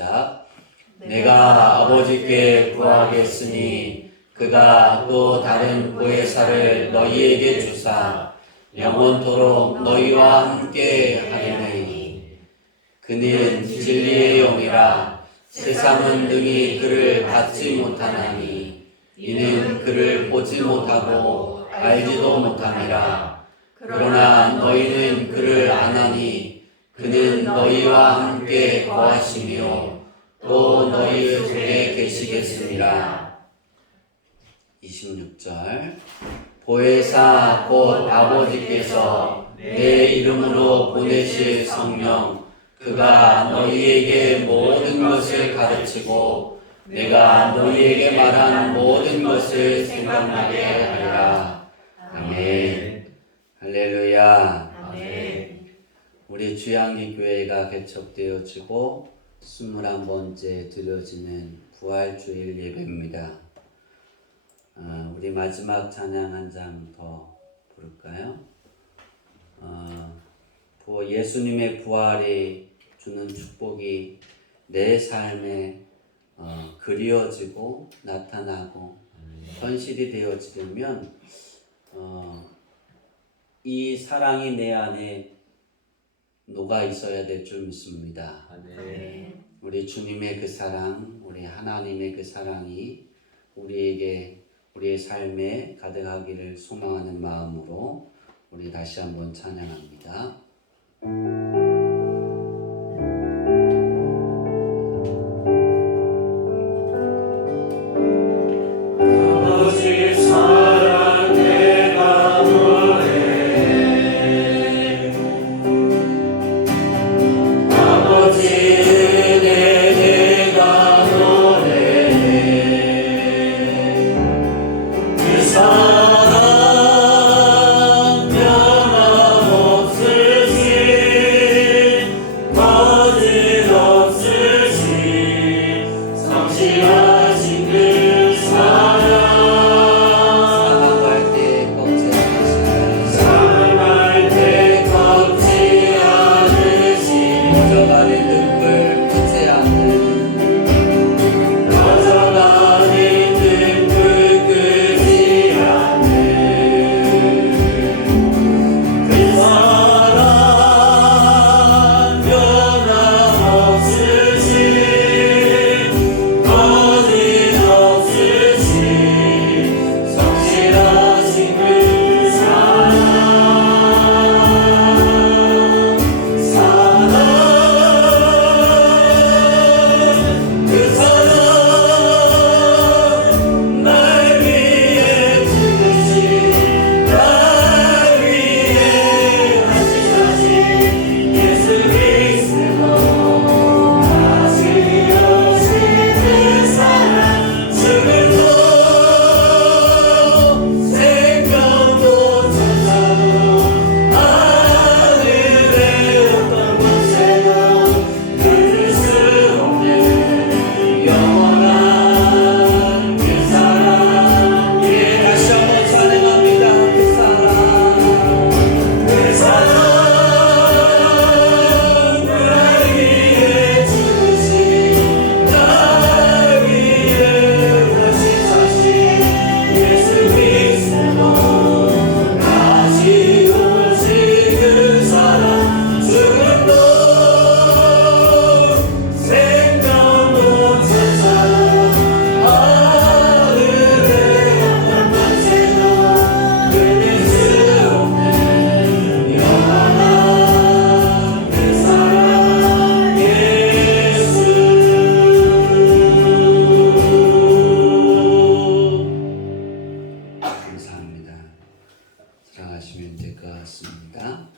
자, 내가 아버지께 구하겠으니 그가 또 다른 보혜사를 너희에게 주사 영원토록 너희와 함께 하리니 그는 진리의 영이라 세상은 능히 그를 받지 못하나니 이는 그를 보지 못하고 알지도 못함이라. 그러나 너희는 그를 아나니 그는 너희와 함께 거하시며 또 너희 중에 계시겠습니다. 26절 보혜사 곧 아버지께서 내 이름으로 보내실 성령 그가 너희에게 모든 것을 가르치고 내가 너희에게 말한 모든 것을 생각나게 하리라. 아멘. 할렐루야. 아멘. 우리 주양기교회가 개척되어지고 21번째 드려지는 부활주일 예배입니다. 우리 마지막 찬양 한 장 더 부를까요? 예수님의 부활이 주는 축복이 내 삶에 그리워지고 나타나고 현실이 되어지려면 이 사랑이 내 안에 녹아 있어야 될 줄 믿습니다. 아멘. 우리 주님의 그 사랑, 우리 하나님의 그 사랑이 우리에게 우리의 삶에 가득하기를 소망하는 마음으로 우리 다시 한번 찬양합니다. 아버지 사랑 내가 노래해 아버지 은혜 내가 노래해 그 사랑 변함없으신 거짓없으신 성실하신 그 사랑할 때 꺾지 않으신 젖어가는 등불 끄지 않는 꺼져가는 등불 끄지 않는 그 사랑 변함없으신 거짓없으신 성실하신 그 사랑 그 사랑 날 위해 죽으신 날 위해 하시사신 예수 그리스도 다시 오신 그 사랑 지금도 생명도 천사도 하늘의 어떤 곳에도 끊을 수 없는 영원한 그 사랑 다시 한번 찬양합니다. 그 사랑 그 사랑 날 위해 죽으신 날 위해 다시 사신 예수 그리스도 다시 오신 그 사랑 지금도 생명도 천사도 하늘의 어떤 곳에도 끊을 수 없는 영원한 그 사랑 예수 감사합니다. 사랑하시면 될 것 같습니다.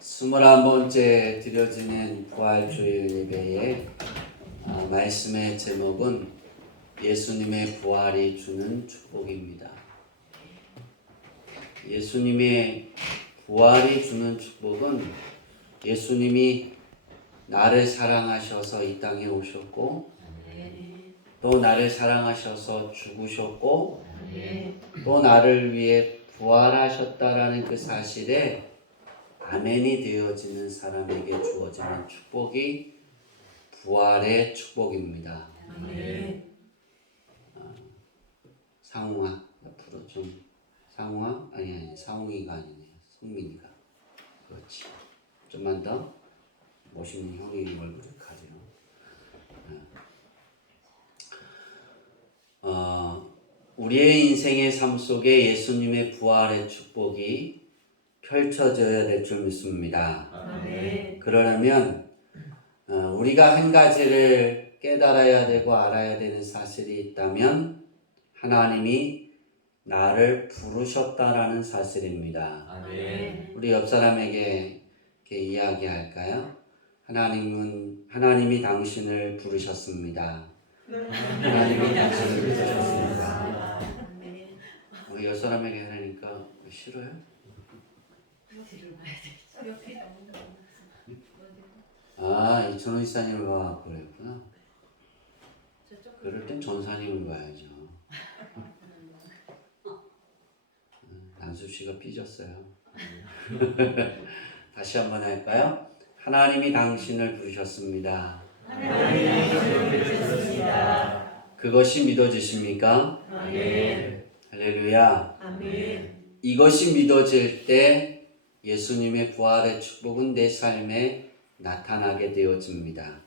21번째 드려지는 부활주일 예배의 말씀의 제목은 예수님의 부활이 주는 축복입니다. 예수님의 부활이 주는 축복은 예수님이 나를 사랑하셔서 이 땅에 오셨고 또 나를 사랑하셔서 죽으셨고 또 나를 위해 부활하셨다라는 그 사실에 아멘이 되어지는 사람에게 주어지는 축복이 부활의 축복입니다. 아멘. 상웅아 옆으로 좀. 상웅아? 아니 상웅이가 아니네. 성민이가. 그렇지. 좀만 더 멋있는 형의 얼굴을 가지고. 우리의 인생의 삶 속에 예수님의 부활의 축복이 펼쳐져야 될 줄 믿습니다. 아멘. 그러려면 우리가 한 가지를 깨달아야 되고 알아야 되는 사실이 있다면 하나님이 나를 부르셨다라는 사실입니다. 아멘. 우리 옆 사람에게 이렇게 이야기할까요? 하나님이 당신을 부르셨습니다. 하나님이 당신을 부르셨습니다. 우리 옆 사람에게 하니까 싫어요? 아, 이천호 이사님을 봐 그랬구나. 그럴 땐 전사님을 봐야죠. 난수 씨가 삐졌어요. 다시 한번 할까요? 하나님이 당신을 부르셨습니다. 그것이 믿어지십니까? 할렐루야. 이것이 믿어질 때 예수님의 부활의 축복은 내 삶에 나타나게 되어집니다.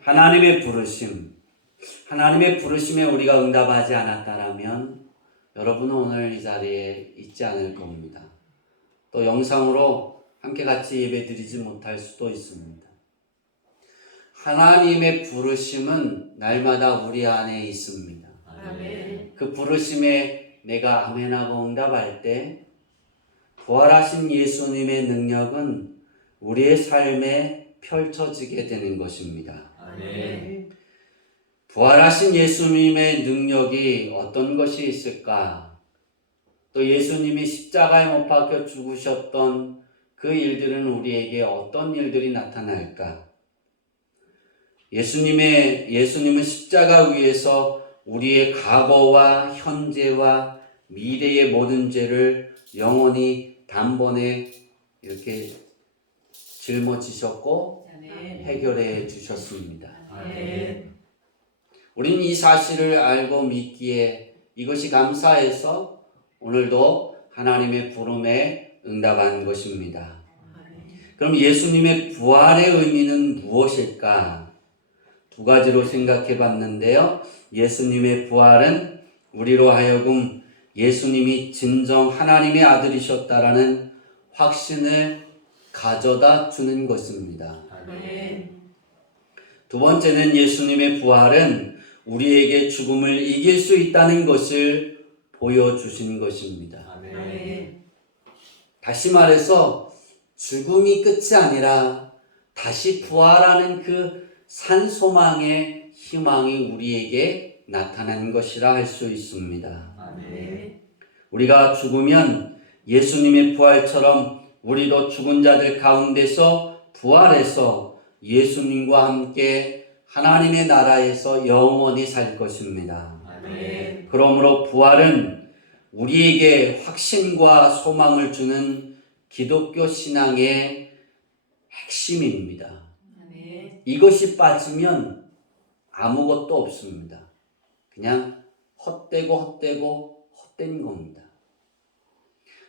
하나님의 부르심에 우리가 응답하지 않았다라면 여러분은 오늘 이 자리에 있지 않을 겁니다. 또 영상으로 함께 같이 예배 드리지 못할 수도 있습니다. 하나님의 부르심은 날마다 우리 안에 있습니다. 그 부르심에 내가 아멘하고 응답할 때 부활하신 예수님의 능력은 우리의 삶에 펼쳐지게 되는 것입니다. 부활하신 예수님의 능력이 어떤 것이 있을까? 또 예수님이 십자가에 못 박혀 죽으셨던 그 일들은 우리에게 어떤 일들이 나타날까? 예수님은 십자가 위에서 우리의 과거와 현재와 미래의 모든 죄를 영원히 단번에 이렇게 짊어지셨고 해결해 주셨습니다. 우리는 이 사실을 알고 믿기에 이것이 감사해서 오늘도 하나님의 부름에 응답한 것입니다. 그럼 예수님의 부활의 의미는 무엇일까? 두 가지로 생각해 봤는데요. 예수님의 부활은 우리로 하여금 예수님이 진정 하나님의 아들이셨다라는 확신을 가져다 주는 것입니다. 두 번째는 예수님의 부활은 우리에게 죽음을 이길 수 있다는 것을 보여주신 것입니다. 다시 말해서 죽음이 끝이 아니라 다시 부활하는 그 산소망의 희망이 우리에게 나타난 것이라 할 수 있습니다. 우리가 죽으면 예수님의 부활처럼 우리도 죽은 자들 가운데서 부활해서 예수님과 함께 하나님의 나라에서 영원히 살 것입니다. 그러므로 부활은 우리에게 확신과 소망을 주는 기독교 신앙의 핵심입니다. 이것이 빠지면 아무것도 없습니다. 그냥 헛된 겁니다.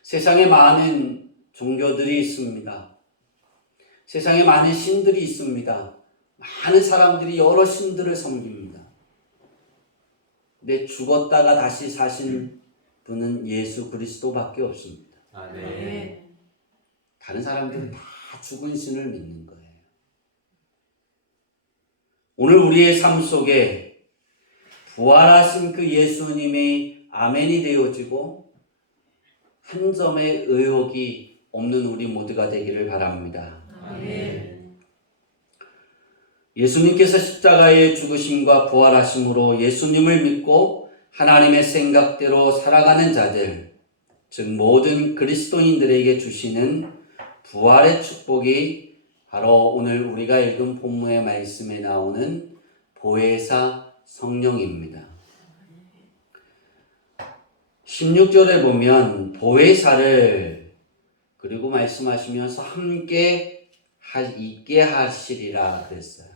세상에 많은 종교들이 있습니다. 세상에 많은 신들이 있습니다. 많은 사람들이 여러 신들을 섬깁니다. 근데 죽었다가 다시 사신 분은 예수 그리스도밖에 없습니다. 다른 사람들은 다 죽은 신을 믿는 거예요. 오늘 우리의 삶 속에 부활하신 그 예수님이 아멘이 되어지고 한 점의 의혹이 없는 우리 모두가 되기를 바랍니다. 예수님께서 십자가의 죽으심과 부활하심으로 예수님을 믿고 하나님의 생각대로 살아가는 자들, 즉 모든 그리스도인들에게 주시는 부활의 축복이 바로 오늘 우리가 읽은 본문의 말씀에 나오는 보혜사 성령입니다. 16절에 보면 보혜사를 그리고 말씀하시면서 함께 있게 하시리라 그랬어요.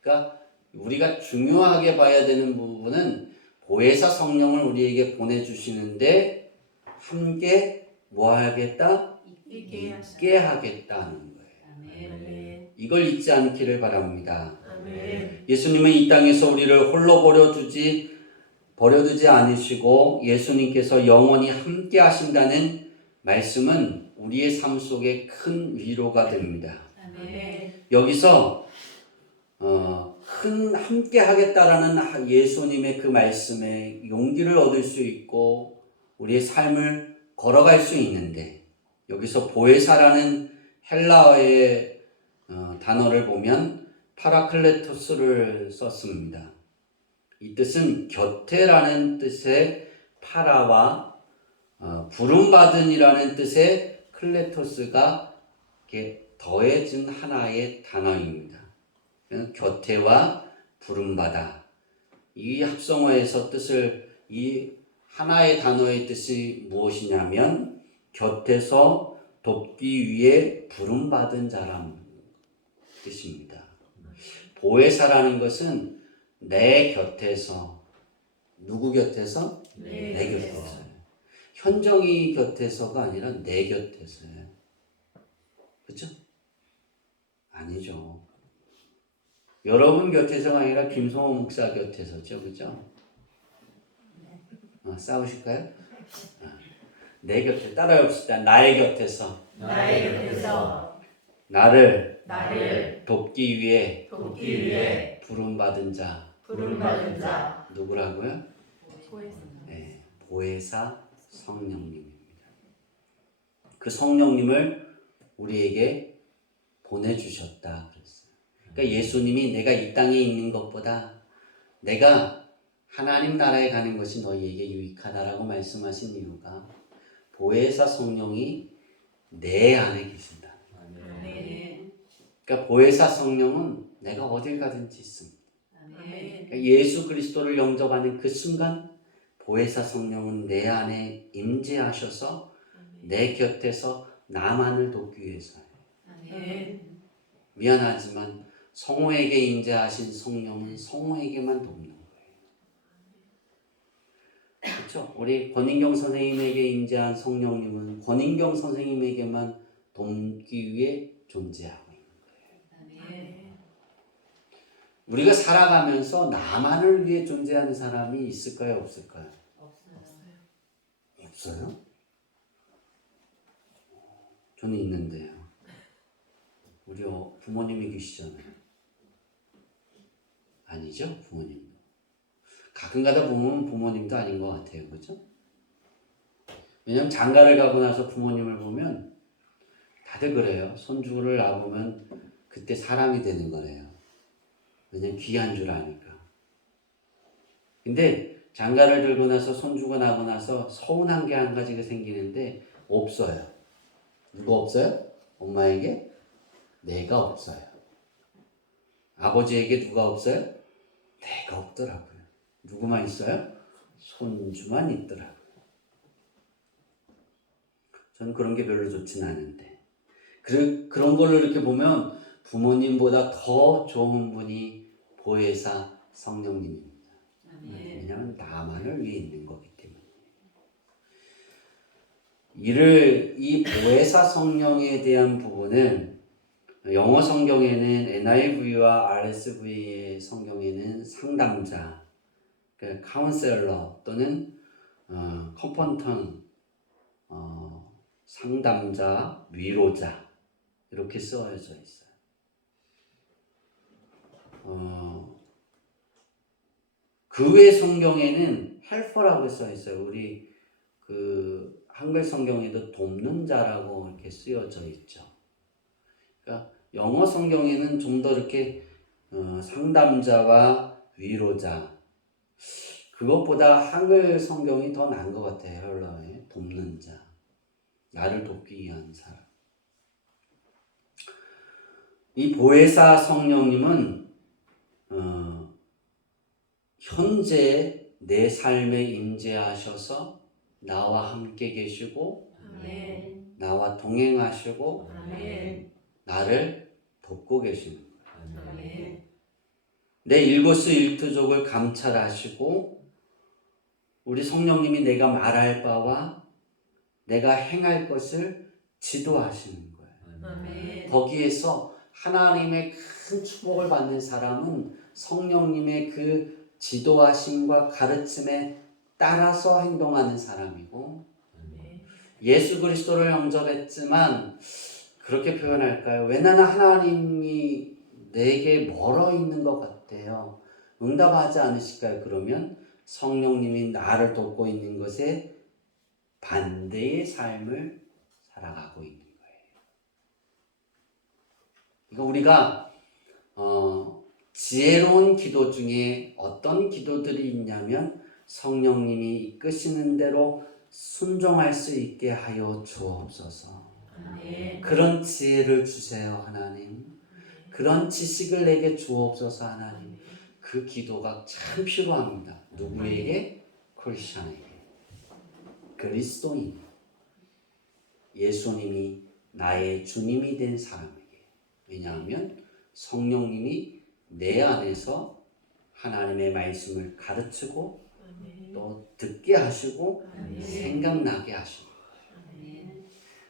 그러니까 우리가 중요하게 봐야 되는 부분은 보혜사 성령을 우리에게 보내주시는데 함께 뭐 하겠다? 있게 하겠다는 거예요. 아멘. 이걸 잊지 않기를 바랍니다. 아멘. 예수님은 이 땅에서 우리를 홀로 버려두지 않으시고 예수님께서 영원히 함께 하신다는 말씀은 우리의 삶 속에 큰 위로가 됩니다. 아멘. 여기서 큰 함께 하겠다라는 예수님의 그 말씀에 용기를 얻을 수 있고 우리의 삶을 걸어갈 수 있는데 여기서 보혜사라는 헬라어의 단어를 보면 파라클레토스를 썼습니다. 이 뜻은 곁에라는 뜻의 파라와 부름받은이라는 뜻의 클레토스가 이렇게 더해진 하나의 단어입니다. 곁에와 부름받아 이 합성어에서 이 하나의 단어의 뜻이 무엇이냐면 곁에서 돕기 위해 부름받은 자라는 뜻입니다. 보혜사라는 것은 내 곁에서 누구 곁에서? 내 내 곁에서. 곁에서. 현정이 곁에서가 아니라 내 곁에서요. 그렇죠? 아니죠. 여러분 곁에서가 아니라 김성호 목사 곁에서죠. 그렇죠? 싸우실까요? 내 곁에 따라해봅시다. 나의 곁에서 나의 곁에서 나를 나를 돕기 위해 돕기 위해 부름받은 자 부름받은 자 누구라고요? 네, 보혜사 성령님입니다. 그 성령님을 우리에게 보내주셨다 그랬어요. 그러니까 예수님이 내가 이 땅에 있는 것보다 내가 하나님 나라에 가는 것이 너희에게 유익하다라고 말씀하신 이유가 보혜사 성령이 내 안에 계신다. 아멘. 그러니까 보혜사 성령은 내가 어딜 가든지 있습니다. 아멘. 그러니까 예수 그리스도를 영접하는 그 순간 보혜사 성령은 내 안에 임재하셔서 내 곁에서 나만을 돕기 위해서요. 아멘. 미안하지만 성호에게 임재하신 성령은 성호에게만 돕는 거예요. 그렇죠? 우리 권인경 선생님에게 임재한 성령님은 권인경 선생님에게만 돕기 위해 존재하고 있는 거예요. 아멘. 우리가 살아가면서 나만을 위해 존재하는 사람이 있을까요? 없을까요? 없어요? 저는 있는데요. 우리 부모님이 계시잖아요. 아니죠? 부모님도. 가끔가다 보면 부모님도 아닌 것 같아요. 그죠? 왜냐면 장가를 가고 나서 부모님을 보면 다들 그래요. 손주를 낳으면 그때 사람이 되는 거래요. 왜냐면 귀한 줄 아니까. 근데 장가를 들고 나서 손주가 나고 나서 서운한 게 한 가지가 생기는데 없어요. 누가 없어요? 엄마에게? 내가 없어요. 아버지에게 누가 없어요? 내가 없더라고요. 누구만 있어요? 손주만 있더라고요. 저는 그런 게 별로 좋진 않은데 그런 걸로 이렇게 보면 부모님보다 더 좋은 분이 보혜사 성령님입니다. 왜냐하면 나만을 위해 있는 거기 때문에. 이 보혜사 성령에 대한 부분은 영어 성경에는 NIV와 RSV의 성경에는 상담자, 카운셀러 또는 컴포넌트, 상담자, 위로자 이렇게 쓰여져 있어요. 그 외 성경에는 헬퍼라고 써 있어요. 우리 그 한글 성경에도 돕는 자라고 이렇게 쓰여져 있죠. 그러니까 영어 성경에는 좀 더 이렇게 상담자와 위로자 그것보다 한글 성경이 더 나은 것 같아요. 헬러의 돕는 자, 나를 돕기 위한 사람. 이 보혜사 성령님은 현재 내 삶에 임재하셔서 나와 함께 계시고 아멘. 나와 동행하시고 아멘. 나를 돕고 계시는 거예요. 아멘. 내 일거수일투족을 감찰하시고 우리 성령님이 내가 말할 바와 내가 행할 것을 지도하시는 거예요. 아멘. 거기에서 하나님의 큰 축복을 받는 사람은 성령님의 그 지도하심과 가르침에 따라서 행동하는 사람이고, 예수 그리스도를 영접했지만 그렇게 표현할까요? 왜 나는 하나님이 내게 멀어 있는 것 같아요. 응답하지 않으실까요? 그러면 성령님이 나를 돕고 있는 것에 반대의 삶을 살아가고 있는 거예요. 그러니까 우리가 지혜로운 기도 중에 어떤 기도들이 있냐면 성령님이 이끄시는 대로 순종할 수 있게 하여 주옵소서. 아멘. 그런 지혜를 주세요, 하나님. 그런 지식을 내게 주옵소서, 하나님. 그 기도가 참 필요합니다. 누구에게? 크리스천에게. 그리스도인. 예수님이 나의 주님이 된 사람에게. 왜냐하면 성령님이 내 안에서 하나님의 말씀을 가르치고 또 듣게 하시고 생각나게 하시고,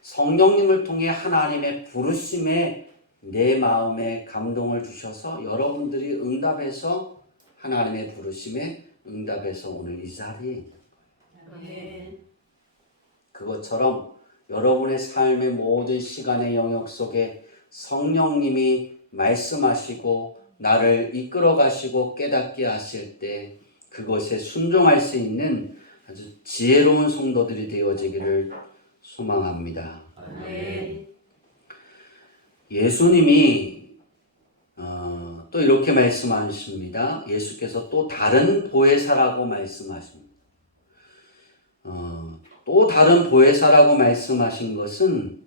성령님을 통해 하나님의 부르심에 내 마음에 감동을 주셔서 여러분들이 응답해서 하나님의 부르심에 응답해서 오늘 이 자리에 있는 거예요. 그것처럼 여러분의 삶의 모든 시간의 영역 속에 성령님이 말씀하시고 나를 이끌어 가시고 깨닫게 하실 때 그것에 순종할 수 있는 아주 지혜로운 성도들이 되어지기를 소망합니다. 아멘. 예수님이 또 이렇게 말씀하십니다. 예수께서 또 다른 보혜사라고 말씀하십니다. 또 다른 보혜사라고 말씀하신 것은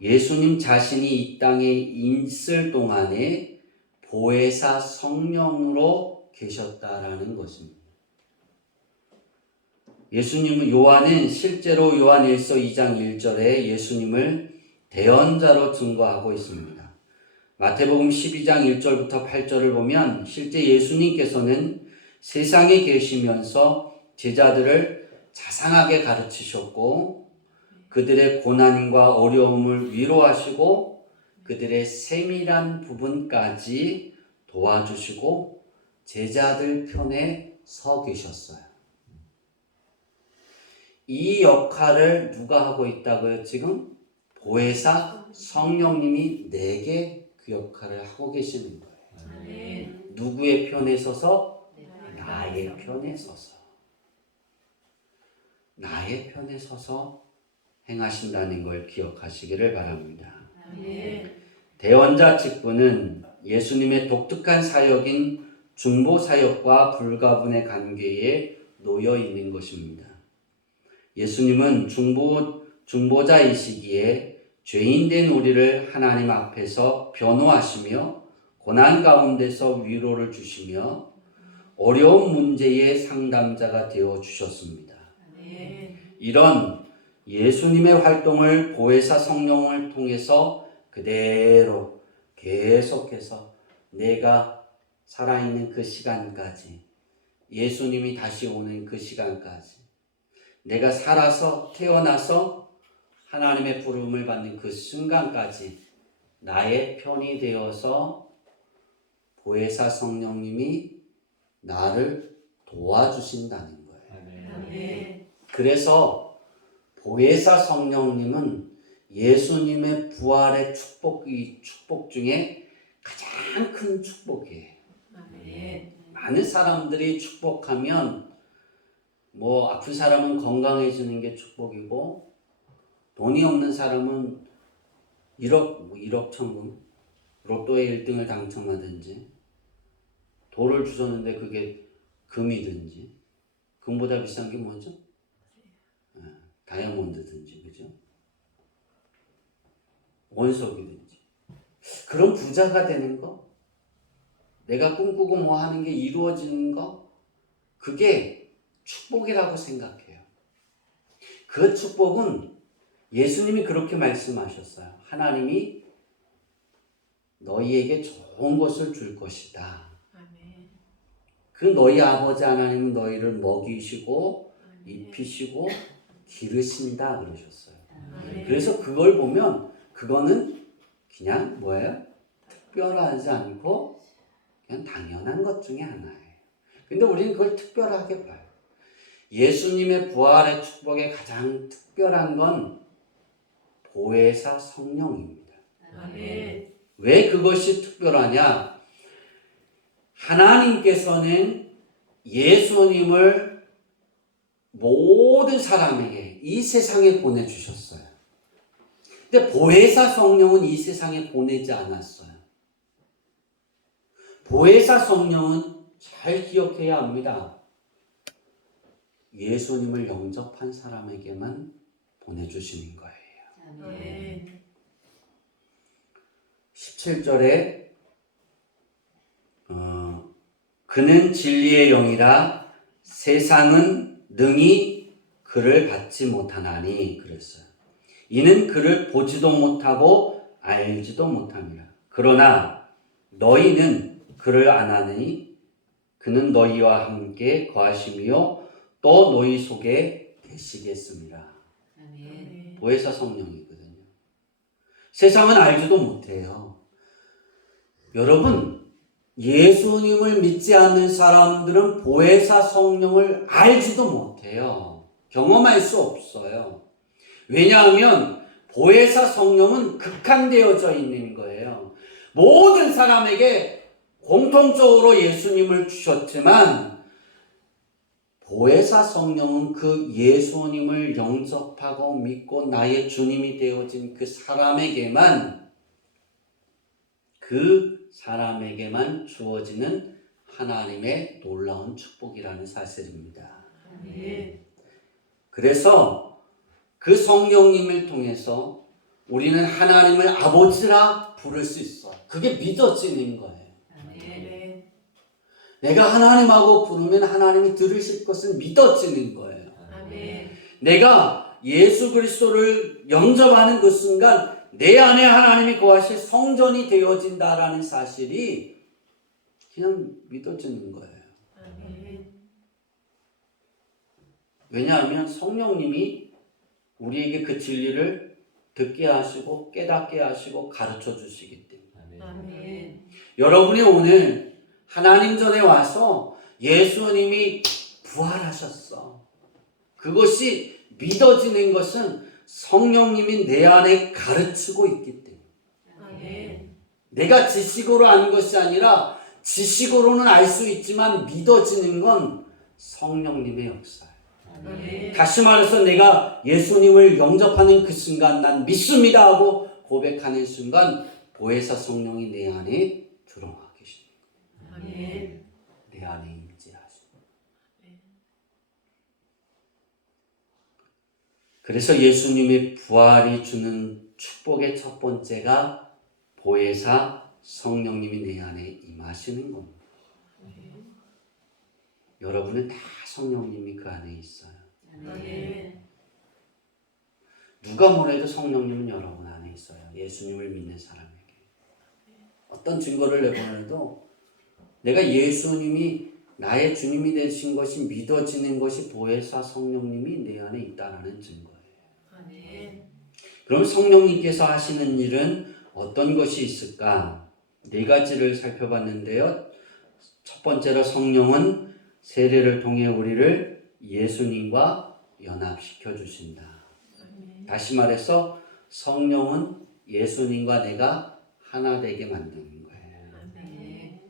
예수님 자신이 이 땅에 있을 동안에 보혜사 성령으로 계셨다라는 것입니다. 예수님은 요한은 실제로 요한 1서 2장 1절에 예수님을 대언자로 증거하고 있습니다. 마태복음 12장 1절부터 8절을 보면 실제 예수님께서는 세상에 계시면서 제자들을 자상하게 가르치셨고 그들의 고난과 어려움을 위로하시고 그들의 세밀한 부분까지 도와주시고 제자들 편에 서 계셨어요. 이 역할을 누가 하고 있다고요? 지금 보혜사 성령님이 내게 그 역할을 하고 계시는 거예요. 아멘. 누구의 편에 서서? 나의 편에 서서. 나의 편에 서서 행하신다는 걸 기억하시기를 바랍니다. 아멘. 대언자 직분은 예수님의 독특한 사역인 중보 사역과 불가분의 관계에 놓여 있는 것입니다. 예수님은 중보자이시기에 죄인된 우리를 하나님 앞에서 변호하시며 고난 가운데서 위로를 주시며 어려운 문제의 상담자가 되어 주셨습니다. 이런 예수님의 활동을 보혜사 성령을 통해서 그대로 계속해서 내가 살아있는 그 시간까지, 예수님이 다시 오는 그 시간까지, 내가 살아서 태어나서 하나님의 부름을 받는 그 순간까지 나의 편이 되어서 보혜사 성령님이 나를 도와주신다는 거예요. 아멘. 그래서 보혜사 성령님은 예수님의 부활의 축복 중에 가장 큰 축복이에요. 아멘. 많은 사람들이 축복하면 아픈 사람은 건강해지는 게 축복이고 돈이 없는 사람은 1억 천금 로또에 1등을 당첨하든지 돌을 주셨는데 그게 금이든지 금보다 비싼 게 뭐죠? 다이아몬드든지 그죠? 원석이든지 그런 부자가 되는 거, 내가 꿈꾸고 하는 게 이루어지는 거, 그게 축복이라고 생각해요. 그 축복은 예수님이 그렇게 말씀하셨어요. 하나님이 너희에게 좋은 것을 줄 것이다. 아멘. 그 너희 아버지 하나님은 너희를 먹이시고 입히시고 기르신다 그러셨어요. 아멘. 그래서 그걸 보면 그거는 그냥 뭐예요? 특별하지 않고 그냥 당연한 것 중에 하나예요. 근데 우리는 그걸 특별하게 봐요. 예수님의 부활의 축복의 가장 특별한 건 보혜사 성령입니다. 아멘. 왜 그것이 특별하냐? 하나님께서는 예수님을 모든 사람에게 이 세상에 보내주셨어요. 근데 보혜사 성령은 이 세상에 보내지 않았어요. 보혜사 성령은 잘 기억해야 합니다. 예수님을 영접한 사람에게만 보내주시는 거예요. 아멘. 17절에 그는 진리의 영이라 세상은 능히 그를 받지 못하나니 그랬어요. 이는 그를 보지도 못하고 알지도 못함이라. 그러나 너희는 그를 아나니 그는 너희와 함께 거하시며 또 너희 속에 계시겠습니다. 아멘. 보혜사 성령이거든요. 세상은 알지도 못해요. 여러분, 예수님을 믿지 않는 사람들은 보혜사 성령을 알지도 못해요. 경험할 수 없어요. 왜냐하면 보혜사 성령은 극한되어져 있는 거예요. 모든 사람에게 공통적으로 예수님을 주셨지만 보혜사 성령은 그 예수님을 영접하고 믿고 나의 주님이 되어진 그 사람에게만 주어지는 하나님의 놀라운 축복이라는 사실입니다. 아멘. 그래서 그 성령님을 통해서 우리는 하나님을 아버지라 부를 수 있어요. 그게 믿어지는 거예요. 아멘. 내가 하나님하고 부르면 하나님이 들으실 것은 믿어지는 거예요. 아멘. 내가 예수 그리스도를 영접하는 그 순간 내 안에 하나님이 거하실 성전이 되어진다라는 사실이 그냥 믿어지는 거예요. 아멘. 왜냐하면 성령님이 우리에게 그 진리를 듣게 하시고 깨닫게 하시고 가르쳐 주시기 때문에. 아멘. 여러분이 오늘 하나님 전에 와서 예수님이 부활하셨어. 그것이 믿어지는 것은 성령님이 내 안에 가르치고 있기 때문에. 아멘. 내가 지식으로 아는 것이 아니라 지식으로는 알 수 있지만 믿어지는 건 성령님의 역사예요. 아멘. 다시 말해서 내가 예수님을 영접하는 그 순간 난 믿습니다 하고 고백하는 순간 보혜사 성령이 내 안에 들어와 계십니다. 아멘. 내 안에 임재하시고. 그래서 예수님의 부활이 주는 축복의 첫 번째가 보혜사 성령님이 내 안에 임하시는 겁니다. 여러분은 다 성령님이 그 안에 있어요. 아멘. 누가 뭐래도 성령님은 여러분 안에 있어요. 예수님을 믿는 사람에게. 어떤 증거를 내보내도 내가 예수님이 나의 주님이 되신 것이 믿어지는 것이 보혜사 성령님이 내 안에 있다는 증거예요. 아멘. 그럼 성령님께서 하시는 일은 어떤 것이 있을까? 네 가지를 살펴봤는데요. 첫 번째로 성령은 세례를 통해 우리를 예수님과 연합시켜 주신다. 다시 말해서 성령은 예수님과 내가 하나 되게 만드는 거예요. 아멘.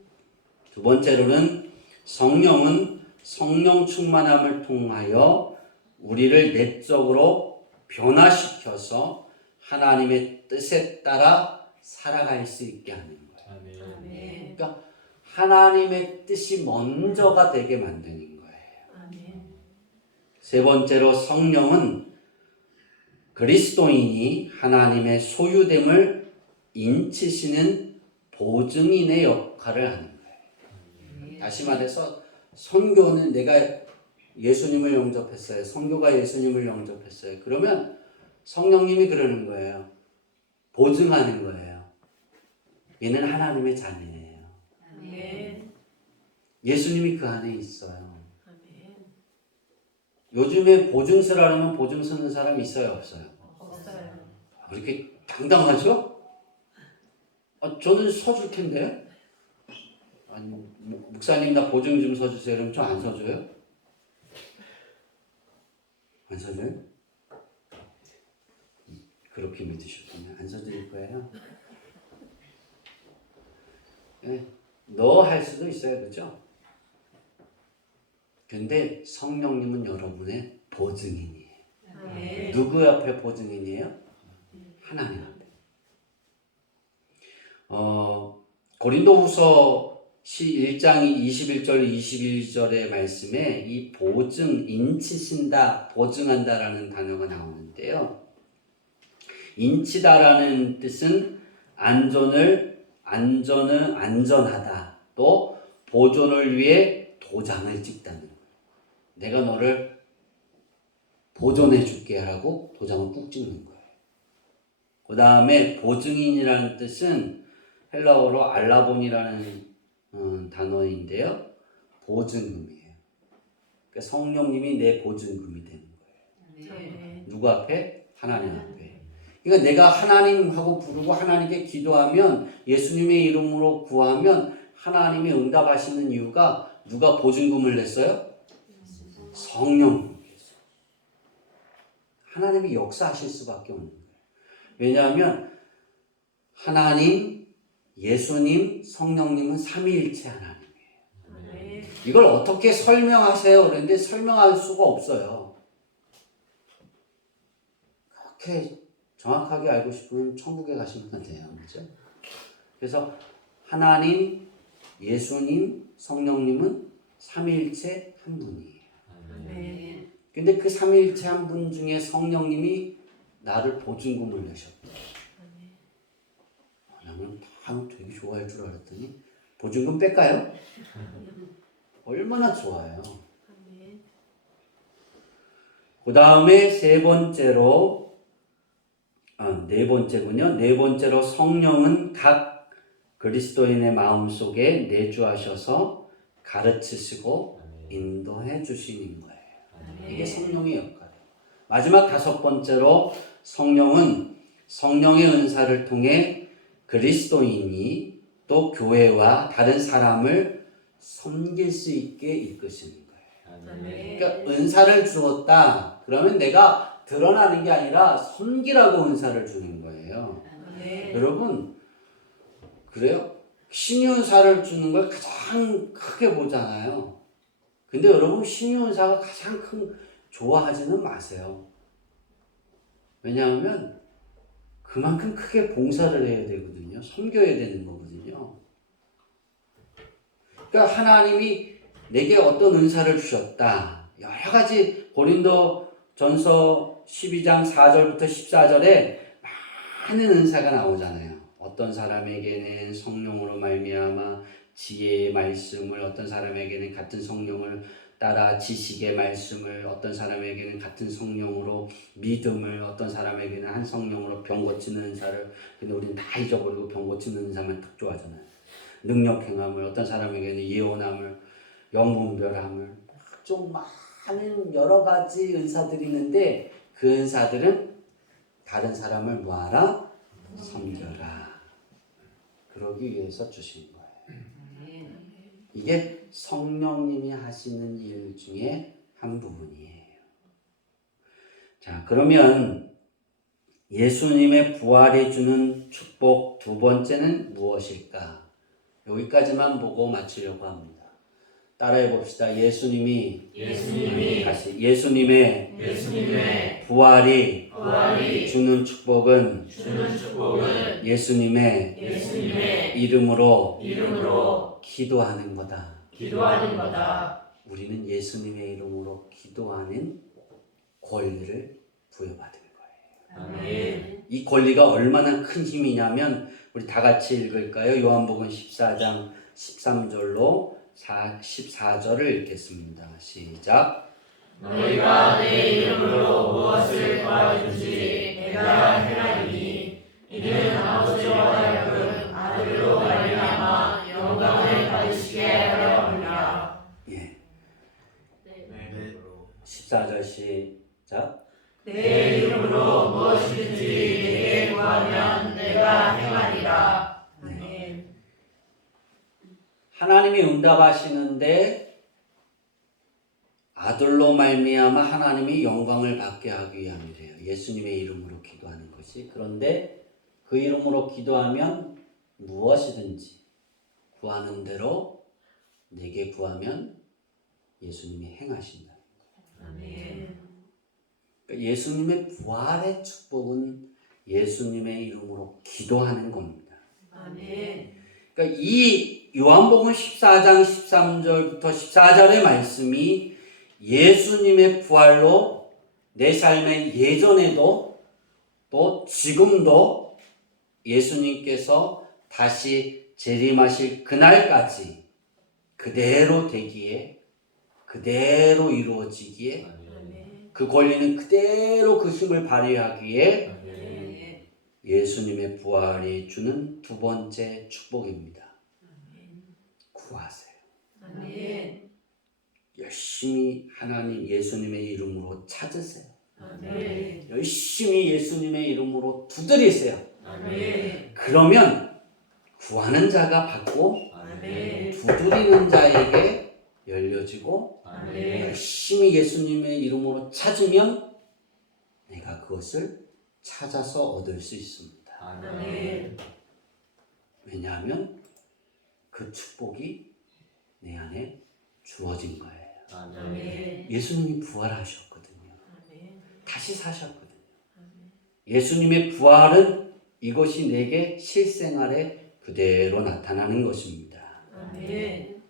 두 번째로는 성령은 성령 충만함을 통하여 우리를 내적으로 변화시켜서 하나님의 뜻에 따라 살아갈 수 있게 하는 거예요. 아멘. 그러니까 하나님의 뜻이 먼저가 되게 만드는 거예요. 아멘. 세 번째로 성령은 그리스도인이 하나님의 소유됨을 인치시는 보증인의 역할을 하는 거예요. 다시 말해서 선교는 내가 예수님을 영접했어요. 선교가 예수님을 영접했어요. 그러면 성령님이 그러는 거예요. 보증하는 거예요. 얘는 하나님의 자녀예요. 아멘. 예수님이 그 안에 있어요. 아멘. 요즘에 보증 서라면 보증 서는 사람 있어요, 없어요? 없어요. 그렇게 당당하죠? 저는 서줄 텐데. 아니, 목사님 나 보증 좀 서주세요. 그럼 저 안 서줘요? 안 서줘요? 그렇게 믿으셨군요. 안 서드릴 거예요. 네, 너 할 수도 있어요, 그죠? 근데 성령님은 여러분의 보증인이에요. 아멘. 누구 앞에 보증인이에요? 하나님 앞에. 고린도후서 1장 21절 22절의 말씀에 이 보증, 인치신다, 보증한다라는 단어가 나오는데요. 인치다라는 뜻은 안전하다, 또 보존을 위해 도장을 찍다는 거예요. 내가 너를 보존해 줄게 하라고 도장을 꾹 찍는 거예요. 그 다음에 보증인이라는 뜻은 헬라어로 알라본이라는 단어인데요. 보증금이에요. 그러니까 성령님이 내 보증금이 되는 거예요. 아멘. 누구 앞에? 하나님 앞에. 그러니까 내가 하나님하고 부르고 하나님께 기도하면 예수님의 이름으로 구하면 하나님이 응답하시는 이유가 누가 보증금을 냈어요? 성령님께서. 하나님이 역사하실 수밖에 없는 거예요. 왜냐하면 하나님, 예수님, 성령님은 삼위일체 하나님이에요. 아멘. 이걸 어떻게 설명하세요? 그런데 설명할 수가 없어요. 그렇게 정확하게 알고 싶으면 천국에 가시면 돼요. 그렇죠? 그래서 하나님, 예수님, 성령님은 삼위일체 한 분이에요. 아멘. 근데 그 삼위일체 한 분 중에 성령님이 나를 보증금을 내셨다. 나는 다 되게 좋아할 줄 알았더니 보증금 뺄까요? 얼마나 좋아요. 아멘. 그 다음에 네 번째군요. 네 번째로 성령은 각 그리스도인의 마음속에 내주하셔서 가르치시고 인도해 주시는 거예요. 이게 성령의 역할이에요. 마지막 다섯 번째로 성령은 성령의 은사를 통해 그리스도인이 또 교회와 다른 사람을 섬길 수 있게 이끄시는 거예요. 아멘. 그러니까 은사를 주었다. 그러면 내가 드러나는 게 아니라 섬기라고 은사를 주는 거예요. 아멘. 여러분 그래요? 신의 은사를 주는 걸 가장 크게 보잖아요. 근데 여러분 신의 은사가 가장 좋아하지는 마세요. 왜냐하면 그만큼 크게 봉사를 해야 되거든요. 섬겨야 되는 거거든요. 그러니까 하나님이 내게 어떤 은사를 주셨다. 여러 가지 고린도전서 12장 4절부터 14절에 많은 은사가 나오잖아요. 어떤 사람에게는 성령으로 말미암아 지혜의 말씀을, 어떤 사람에게는 같은 성령을 따라 지식의 말씀을, 어떤 사람에게는 같은 성령으로 믿음을, 어떤 사람에게는 한 성령으로 병 고치는 은사를. 근데 우리는 다 잊어버리고 병 고치는 은사만 딱 좋아하잖아요. 능력 행함을, 어떤 사람에게는 예언함을, 영분별함을, 좀 많은 여러 가지 은사들이 있는데 그 은사들은 다른 사람을 뭐하라? 섬겨라. 그러기 위해서 주신 거예요. 이게 성령님이 하시는 일 중에 한 부분이에요. 자, 그러면 예수님의 부활이 주는 축복 두 번째는 무엇일까? 여기까지만 보고 마치려고 합니다. 따라해 봅시다. 예수님의 부활이 주는 축복은 예수님의 이름으로 기도하는 거다. 우리는 예수님의 이름으로 기도하는 권리를 부여받은 거예요. 아멘. 이 권리가 얼마나 큰 힘이냐면 우리 다 같이 읽을까요? 요한복음 14장 13절로 14절을 읽겠습니다. 시작. 너희가 내 이름으로 무엇을 구하든지 내가 행하리니 이는 아버지와 하여금 알아 그로 말미암아 영광을 받으시게 하려 합니다. 예. 네. 14절 시작. 내 이름으로 무엇이든지 내게 구하면 내가 행하리라. 아멘. 하나님이 응답하시는데 아들로 말미암아 하나님이 영광을 받게 하기 위함이래요. 예수님의 이름으로 기도하는 것이. 그런데 그 이름으로 기도하면 무엇이든지 구하는 대로 내게 구하면 예수님이 행하신다. 아멘. 그러니까 예수님의 부활의 축복은 예수님의 이름으로 기도하는 겁니다. 아멘. 그러니까 이 요한복음 14장 13절부터 14절의 말씀이 예수님의 부활로 내 삶의 예전에도 또 지금도 예수님께서 다시 재림하실 그날까지 그대로 되기에, 그대로 이루어지기에, 아멘. 그 권리는 그대로 그 힘을 발휘하기에 아멘. 예수님의 부활이 주는 두 번째 축복입니다. 구하세요. 아멘. 열심히 하나님 예수님의 이름으로 찾으세요. 아멘. 열심히 예수님의 이름으로 두드리세요. 아멘. 그러면 구하는 자가 받고 아멘. 두드리는 자에게 열려지고 아멘. 열심히 예수님의 이름으로 찾으면 내가 그것을 찾아서 얻을 수 있습니다. 아멘. 왜냐하면 그 축복이 내 안에 주어진 거예요. 아멘. 예수님이 부활하셨거든요. 아멘. 다시 사셨거든요. 아멘. 예수님의 부활은 이것이 내게 실생활에 그대로 나타나는 것입니다. 아멘.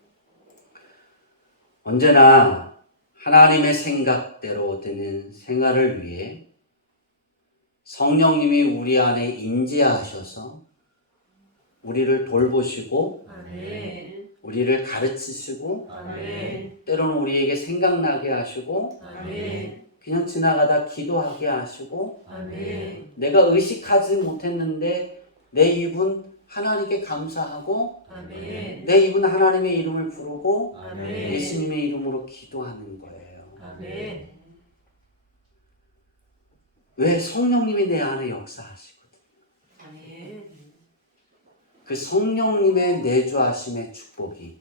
언제나 하나님의 생각대로 되는 생활을 위해 성령님이 우리 안에 임재하셔서 우리를 돌보시고 아멘. 우리를 가르치시고 아멘. 때로는 우리에게 생각나게 하시고 아멘. 그냥 지나가다 기도하게 하시고 아멘. 내가 의식하지 못했는데 내 입은 하나님께 감사하고 아멘. 내 입은 하나님의 이름을 부르고 아멘. 예수님의 이름으로 기도하는 거예요. 아멘. 왜? 성령님이 내 안에 역사하시거든요. 아멘. 그 성령님의 내주하심의 축복이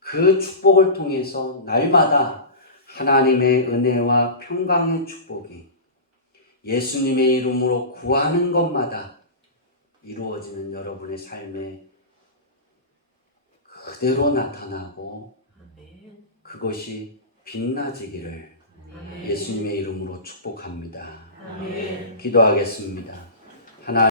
그 축복을 통해서 날마다 하나님의 은혜와 평강의 축복이 예수님의 이름으로 구하는 것마다 이루어지는 여러분의 삶에 그대로 나타나고 아멘. 그것이 빛나지기를 아멘. 예수님의 이름으로 축복합니다. 아멘. 기도하겠습니다. 하나님